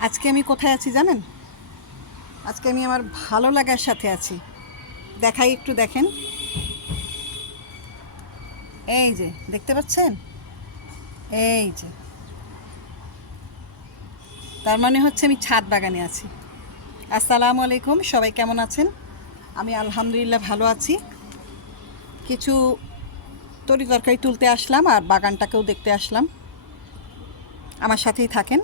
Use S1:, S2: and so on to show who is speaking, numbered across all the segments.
S1: আজকে আমি কোথায় আছি জানেন? আজকে আমি আমার ভালো লাগার সাথে আছি। দেখাই একটু দেখেন। এই যে, দেখতে পাচ্ছেন? এই যে। তার মানে হচ্ছে আমি ছাদ বাগানে আছি। আসসালামু আলাইকুম, সবাই কেমন আছেন? আমি আলহামদুলিল্লাহ ভালো আছি। কিছু তরি তরকারি তুলতে আসলাম আর বাগানটাকেও দেখতে আসলাম। আমার সাথেই থাকেন।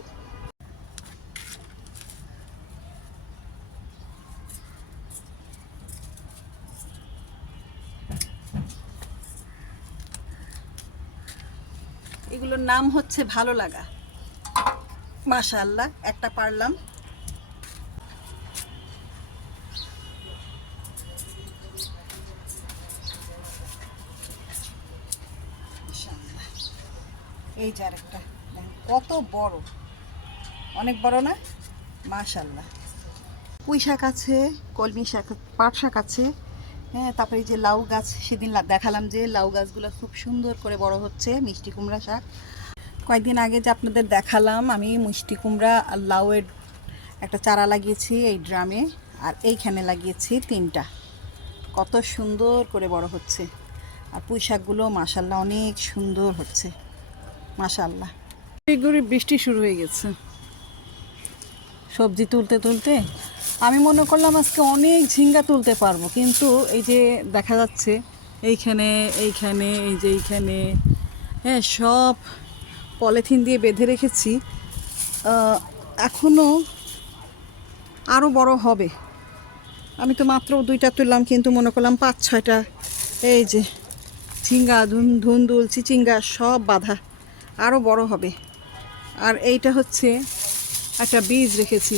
S1: এগুলোর নাম হচ্ছে ভালো লাগা। মাশাআল্লাহ, একটা পারলাম। এই যে আরেকটা কত বড়। অনেক বড় না? মাশাল্লাহ পুঁই শাক আছে, কলমি শাক, পাট শাক আছে। হ্যাঁ তারপরে যে লাউ গাছ, সেদিন দেখালাম যে লাউ গাছগুলো খুব সুন্দর করে বড় হচ্ছে, মিষ্টি কুমড়া শাক। কয়েকদিন আগে যে আপনাদের দেখালাম, আমি মিষ্টি কুমড়া আর লাউয়ের একটা চারা লাগিয়েছি এই ড্রামে, আর এইখানে লাগিয়েছি তিনটা। কত সুন্দর করে বড় হচ্ছে। আর পুঁই শাকগুলো মাসাল্লাহ অনেক সুন্দর হচ্ছে। মাশাল্লাহ গড়ি বৃষ্টি শুরু হয়ে গেছে। সবজি তুলতে তুলতে আমি মনে করলাম আজকে অনেক ঝিঙ্গা তুলতে পারব, কিন্তু এই যে দেখা যাচ্ছে, এইখানে এইখানে, এই যে এইখানে হ্যাঁ সব পলিথিন দিয়ে বেঁধে রেখেছি। এখনও আরও বড় হবে। আমি তো মাত্র দুইটা তুললাম, কিন্তু মনে করলাম পাঁচ, ছয়টা। এই যে ঝিঙ্গা, ধুন ধুন ধুন্দুল চিচিঙ্গা সব বাঁধা। আরও বড় হবে। আর এইটা হচ্ছে একটা বীজ রেখেছি।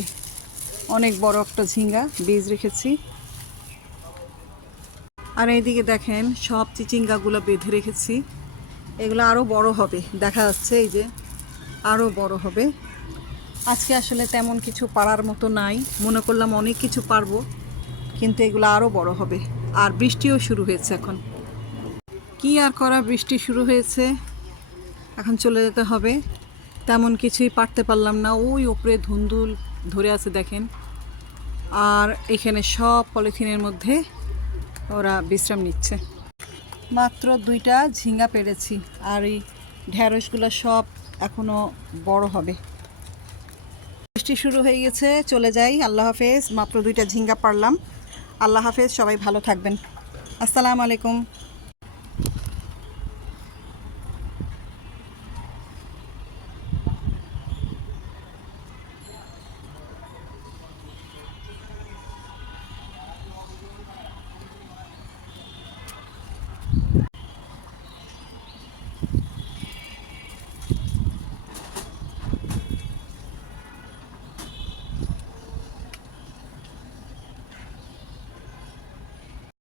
S1: অনেক বড় একটা ঝিঙ্গা, বীজ রেখেছি। আর এইদিকে দেখেন, সব চিচিঙ্গাগুলো বেঁধে রেখেছি। এগুলো আরও বড় হবে, দেখা যাচ্ছে এই যে আরও বড় হবে। আজকে আসলে তেমন কিছু পারার মতো নাই, মনে করলাম অনেক কিছু পারব, কিন্তু এগুলো আরও বড় হবে। আর বৃষ্টিও শুরু হয়েছে এখন। কি আর করা, বৃষ্টি শুরু হয়েছে। এখন চলে যেতে হবে। তেমন কিছুই পারতে পারলাম না। ওই ওপরে ধুন্দুল ধরে আছে দেখেন। আর এখানে সব পলিথিনের মধ্যে ওরা বিশ্রাম নিচ্ছে। মাত্র দুইটা ঝিঙ্গা পেরেছি আর এই ঢ্যাঁড়সগুলো সব এখনও বড় হবে। বৃষ্টি শুরু হয়ে গেছে, চলে যাই। আল্লাহ হাফেজ, মাত্র দুইটা ঝিঙ্গা পারলাম। আল্লাহ হাফেজ, সবাই ভালো থাকবেন। আসসালামু আলাইকুম।